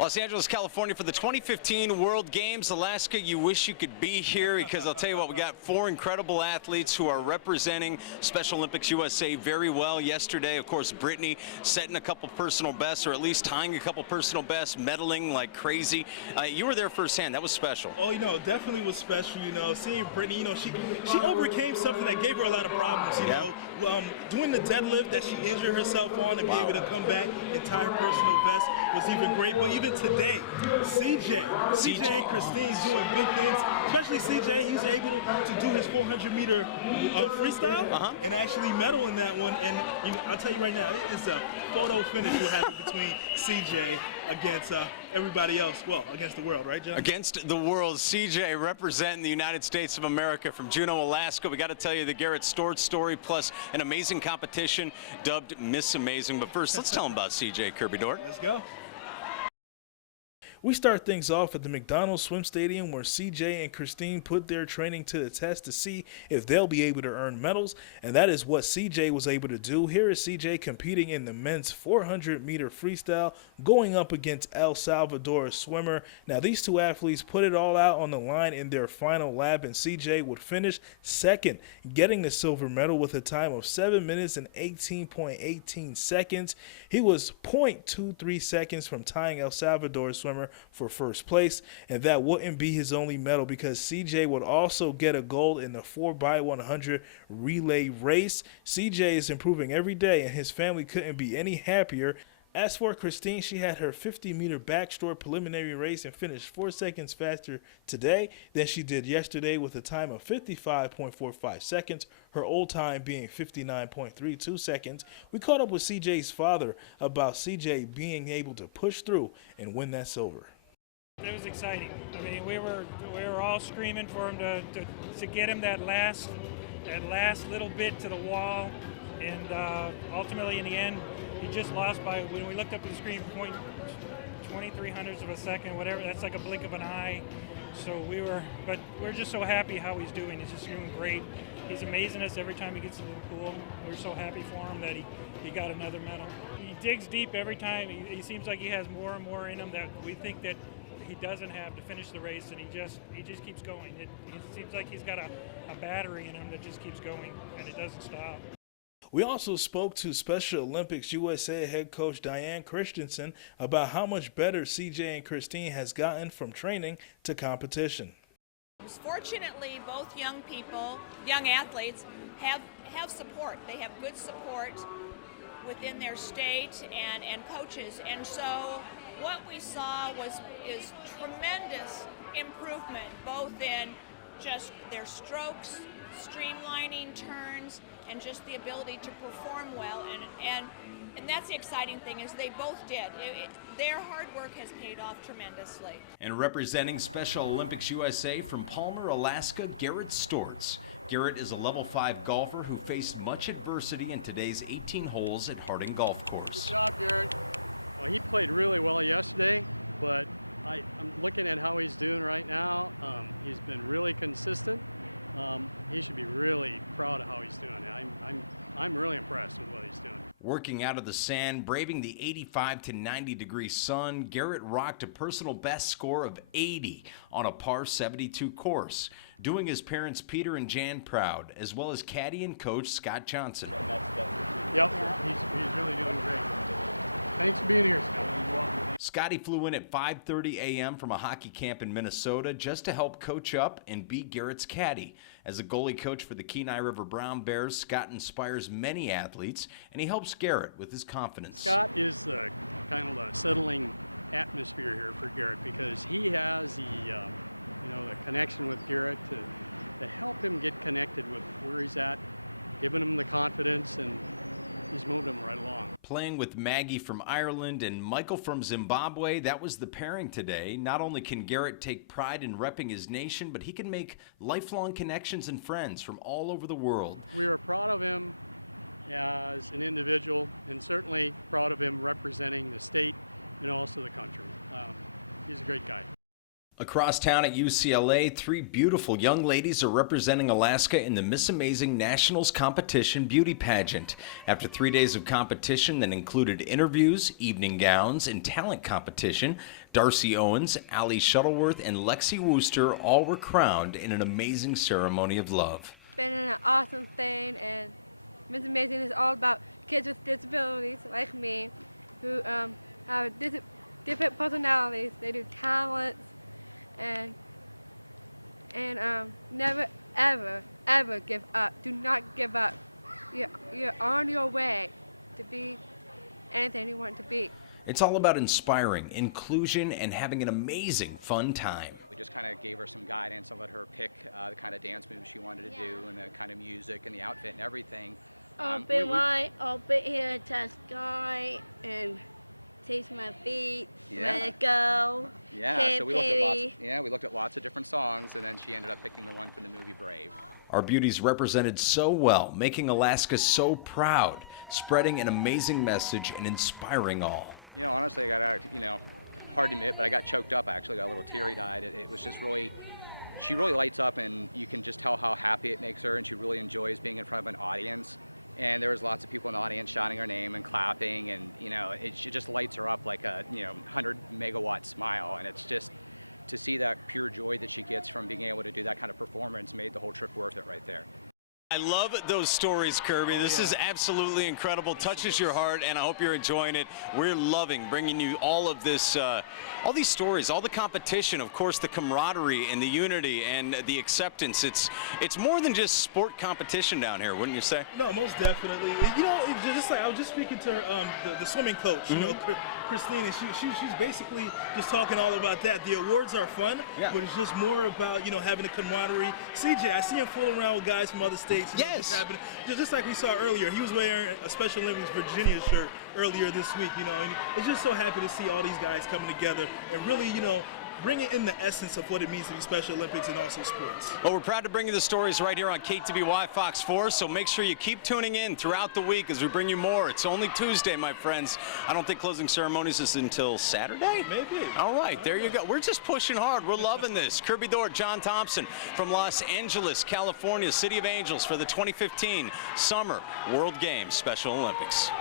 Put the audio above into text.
Los Angeles, California for the 2015 World Games. Alaska, you wish you could be here because I'll tell you what, we got four incredible athletes who are representing Special Olympics USA very well. Yesterday, of course, Brittany setting a couple personal bests, or at least tying a couple personal bests, medaling like crazy. You were there firsthand. That was special. Oh, definitely was special. Seeing Brittany, she overcame something that gave her a lot of problems. Doing the deadlift that she injured herself on and be able to come back and tie her personal best was even great. But even today, CJ and Christine doing big things, especially CJ. He's able to do his 400-meter freestyle and actually medal in that one. And I'll tell you right now, it's a photo finish we're having between CJ against everybody else. Well, against the world, right, John? Against the world. CJ representing the United States of America from Juneau, Alaska. We got to tell you the Garrett Stort story, plus an amazing competition dubbed Miss Amazing. But first, let's tell them about CJ Kerby Dort. Let's go. We start things off at the McDonald's Swim Stadium, where CJ and Christine put their training to the test to see if they'll be able to earn medals, and that is what CJ was able to do. Here is CJ competing in the men's 400-meter freestyle, going up against El Salvador swimmer. Now, these two athletes put it all out on the line in their final lap, and CJ would finish second, getting the silver medal with a time of 7 minutes and 18.18 seconds. He was 0.23 seconds from tying El Salvador swimmer for first place, and that wouldn't be his only medal, because CJ would also get a gold in the 4x100 relay race. CJ is improving every day, and his family couldn't be any happier. As for Christine, she had her 50-meter backstroke preliminary race and finished 4 seconds faster today than she did yesterday with a time of 55.45 seconds, her old time being 59.32 seconds. We caught up with CJ's father about CJ being able to push through and win that silver. It was exciting. I mean, we were all screaming for him to get him that last little bit to the wall, and ultimately in the end, he just lost by, when we looked up at the screen, 0.23 of a second, whatever. That's like a blink of an eye. So but we're just so happy how he's doing. He's just doing great. He's amazing us every time he gets into the pool. We're so happy for him that he got another medal. He digs deep every time. He seems like he has more and more in him that we think that he doesn't have to finish the race, and he just keeps going. It seems like he's got a battery in him that just keeps going, and it doesn't stop. We also spoke to Special Olympics USA head coach Diane Christensen about how much better CJ and Christine has gotten from training to competition. Fortunately, both young athletes have support. They have good support within their state and coaches. And so what we saw is tremendous improvement, both in just their strokes, streamlining turns, and just the ability to perform well, and that's the exciting thing, is they both did. Their hard work has paid off tremendously. And representing Special Olympics USA from Palmer, Alaska, Garrett Storts. Garrett is a level 5 golfer who faced much adversity in today's 18 holes at Harding Golf Course. Working out of the sand, braving the 85 to 90 degree sun, Garrett rocked a personal best score of 80 on a par 72 course, doing his parents Peter and Jan proud, as well as caddy and coach Scott Johnson. Scotty flew in at 5:30 a.m. from a hockey camp in Minnesota just to help coach up and be Garrett's caddy. As a goalie coach for the Kenai River Brown Bears, Scott inspires many athletes, and he helps Garrett with his confidence. Playing with Maggie from Ireland and Michael from Zimbabwe, that was the pairing today. Not only can Garrett take pride in repping his nation, but he can make lifelong connections and friends from all over the world. Across town at UCLA, 3 beautiful young ladies are representing Alaska in the Miss Amazing Nationals Competition beauty pageant. After 3 days of competition that included interviews, evening gowns, and talent competition, Darcy Owens, Allie Shuttleworth, and Lexi Wooster all were crowned in an amazing ceremony of love. It's all about inspiring, inclusion, and having an amazing fun time. Our beauties represented so well, making Alaska so proud, spreading an amazing message and inspiring all. I love those stories, Kirby. This is absolutely incredible. Touches your heart, and I hope you're enjoying it. We're loving bringing you all of this, all these stories, all the competition, of course, the camaraderie and the unity and the acceptance. It's more than just sport competition down here, wouldn't you say? No, most definitely. You know, it's just like I was just speaking to the swimming coach, you know, Christine, and she's basically just talking all about that. The awards are fun, but it's just more about, you know, having a camaraderie. CJ, I see him fooling around with guys from other states. Yes. Just like we saw earlier, he was wearing a Special Olympics Virginia shirt earlier this week, you know, and it's just so happy to see all these guys coming together and really, you know, bring it in the essence of what it means to be Special Olympics and also sports. Well, we're proud to bring you the stories right here on KTBY Fox 4, so make sure you keep tuning in throughout the week as we bring you more. It's only Tuesday, my friends. I don't think closing ceremonies is until Saturday? Maybe. All right, there you go. We're just pushing hard. We're loving this. Kerby Dort, John Thompson from Los Angeles, California, City of Angels for the 2015 Summer World Games Special Olympics.